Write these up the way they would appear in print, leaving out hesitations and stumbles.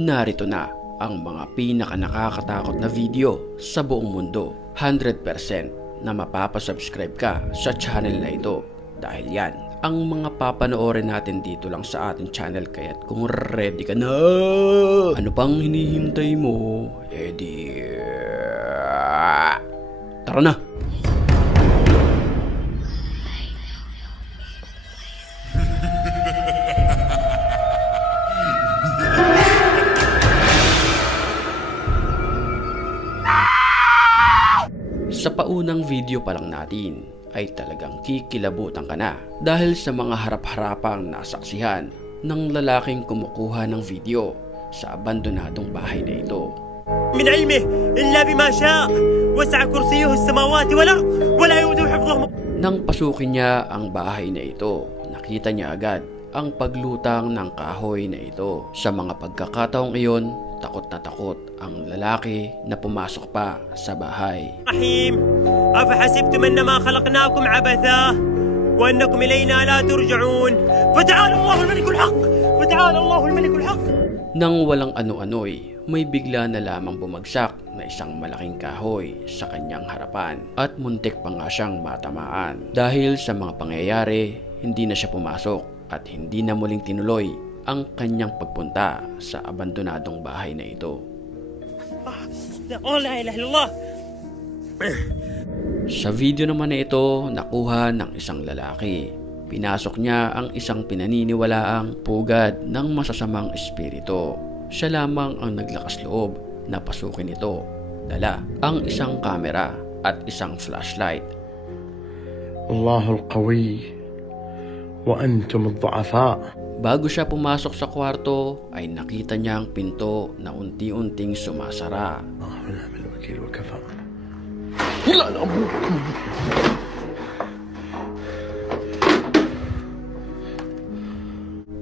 Narito na ang mga pinaka nakakatakot na video sa buong mundo. 100% na mapapasubscribe ka sa channel na ito dahil yan ang mga papanoorin natin dito lang sa ating channel. Kaya't kung ready ka na, ano pang hinihintay mo? Tara na! Sa paunang video pa lang natin ay talagang kikilabutan ka na dahil sa mga harap-harapang nasaksihan ng lalaking kumukuha ng video sa abandonadong bahay na ito. من علمه إلا بما شاء وسع كرسيه السماوات والأرض ولا يؤوده حفظهما. Nang pasukin niya ang bahay na ito, nakita niya agad ang paglutang ng kahoy na ito. Sa mga pagkakataong iyon, takot na takot ang lalaki na pumasok pa sa bahay. رحيم أفحسبتم أنما خلقناكم عبثا وأنكم إلينا لا ترجعون فتعالى الله الملك الحق فتعالى الله الملك الحق. Nang walang ano-ano'y, may bigla na lamang bumagsak na isang malaking kahoy sa kanyang harapan at muntik pa nga siyang matamaan. Dahil sa mga pangyayari, hindi na siya pumasok at hindi na muling tinuloy ang kanyang pagpunta sa abandonadong bahay na ito. لا إله إلا الله. Sa video naman na ito, nakuha ng isang lalaki. Pinasok niya ang isang pinaniniwalaang pugad ng masasamang espiritu. Siya lamang ang naglakas loob na pasukin ito. Dala ang isang kamera at isang flashlight. الله القوي وأنتم الضعفاء. Bago siya pumasok sa kwarto ay nakita niya ang pinto na unti-unting sumasara. الله ونعم الوكيل وكفى. لا أبوكم.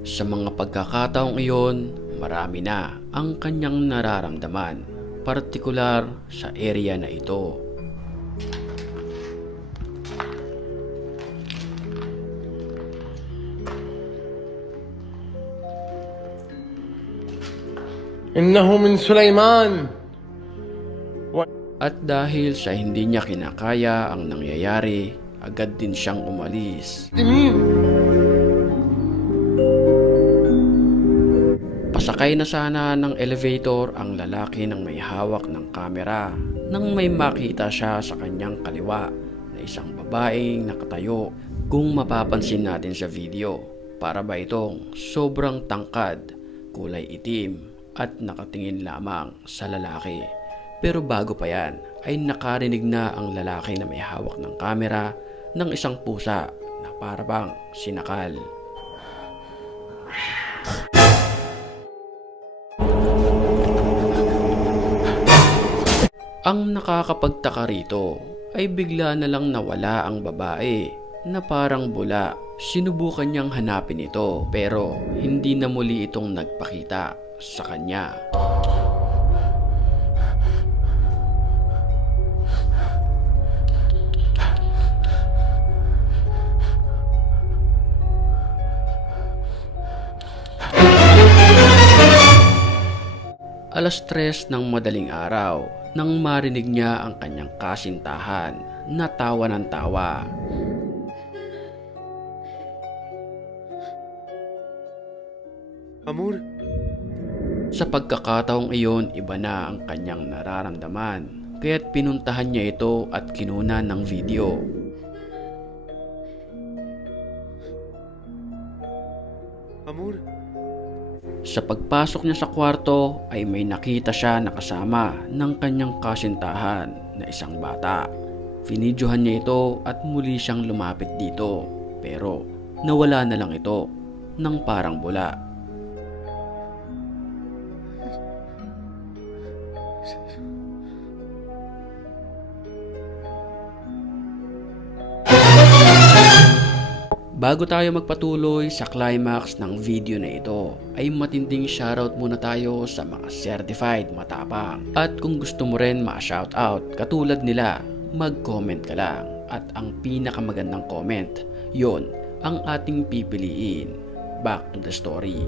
Sa mga pagkakataong iyon, marami na ang kanyang nararamdaman, partikular sa area na ito. إنه من سليمان. At dahil sa hindi niya kinakaya ang nangyayari, agad din siyang umalis. مين؟ Pasakay na sana ng elevator ang lalaki ng may hawak ng kamera nang may makita siya sa kanyang kaliwa na isang babaeng nakatayo. Kung mapapansin natin sa video, para ba itong sobrang tangkad, kulay itim at nakatingin lamang sa lalaki. Pero bago pa yan ay nakarinig na ang lalaki na may hawak ng kamera ng isang pusa na para bang sinakal. Ang nakakapagtaka rito ay bigla na lang nawala ang babae na parang bula. Sinubukan niyang hanapin ito pero hindi na muli itong nagpakita sa kanya. Alas 3 ng madaling araw nang marinig niya ang kanyang kasintahan na tawa ng tawa. أمور. Sa pagkakataong iyon, iba na ang kanyang nararamdaman. Kaya't pinuntahan niya ito at kinunan ng video. أمور. Sa pagpasok niya sa kwarto ay may nakita siya na kasama ng kanyang kasintahan na isang bata. Vinidyohan niya ito at muli siyang lumapit dito pero nawala na lang ito ng parang bula. Bago tayo magpatuloy sa climax ng video na ito, ay matinding shoutout muna tayo sa mga certified matapang. At kung gusto mo rin ma-shoutout katulad nila, mag-comment ka lang. At ang pinakamagandang comment, yon ang ating pipiliin. Back to the story.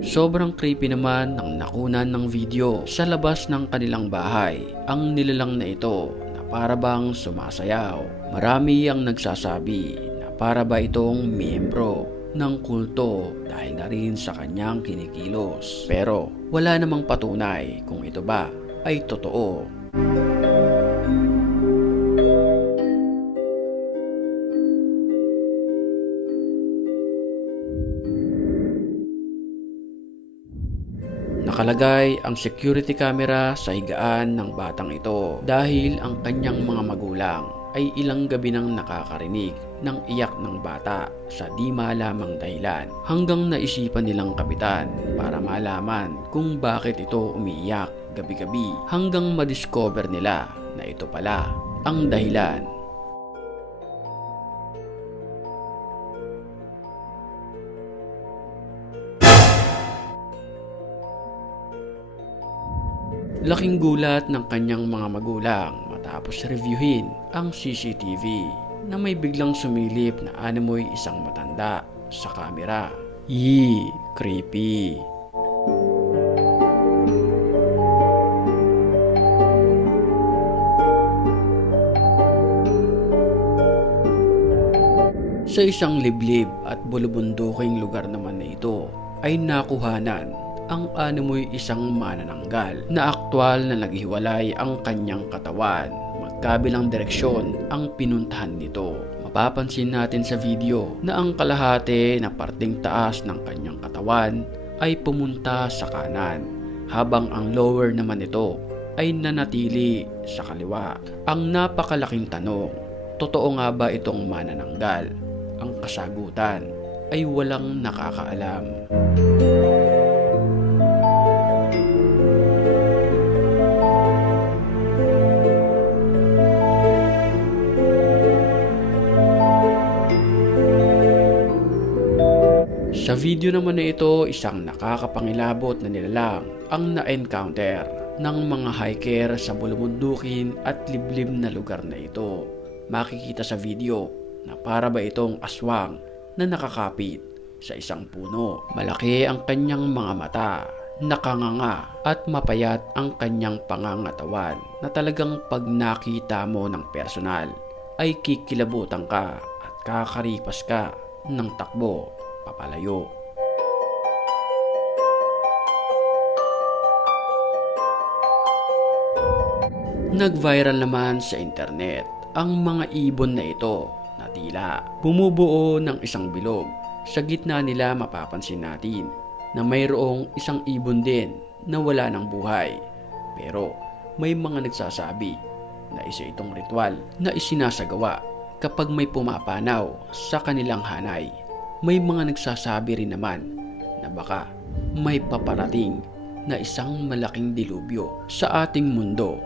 Sobrang creepy naman ng nakunan ng video sa labas ng kanilang bahay. Ang nilalang na ito na para bang sumasayaw. Marami ang nagsasabi na para ba itong miyembro ng kulto dahil na rin sa kanyang kinikilos. Pero wala namang patunay kung ito ba ay totoo. Nakalagay ang security camera sa higaan ng batang ito dahil ang kanyang mga magulang ay ilang gabi nang nakakarinig ng iyak ng bata sa di malamang dahilan hanggang naisipan nilang kapitan para malaman kung bakit ito umiiyak gabi-gabi hanggang madiscover nila na ito pala ang dahilan. Laking gulat ng kanyang mga magulang matapos reviewin ang CCTV na may biglang sumilip na animoy isang matanda sa kamera. Yee, creepy. Sa isang liblib at bulubunduking lugar naman na ito ay nakuhanan ang animoy isang manananggal na aktwal na naghiwalay ang kanyang katawan. Magkabilang direksyon ang pinuntahan nito. Mapapansin natin sa video na ang kalahati na parting taas ng kanyang katawan ay pumunta sa kanan, habang ang lower naman nito ay nanatili sa kaliwa. Ang napakalaking tanong, totoo nga ba itong manananggal? Ang kasagutan ay walang nakakaalam. Sa video naman na ito, isang nakakapangilabot na nilalang ang na-encounter ng mga hiker sa bulumundukin at liblib na lugar na ito. Makikita sa video na para ba itong aswang na nakakapit sa isang puno. Malaki ang kanyang mga mata, nakanganga at mapayat ang kanyang pangangatawan na talagang pag nakita mo ng personal ay kikilabutan ka at kakaripas ka ng takbo papalayo. Nag-viral naman sa internet ang mga ibon na ito na tila bumubuo ng isang bilog. Sa gitna nila mapapansin natin na mayroong isang ibon din na wala ng buhay. Pero may mga nagsasabi na isa itong ritual na isinasagawa kapag may pumapanaw sa kanilang hanay. May mga nagsasabi rin naman na baka may paparating na isang malaking dilubyo sa ating mundo.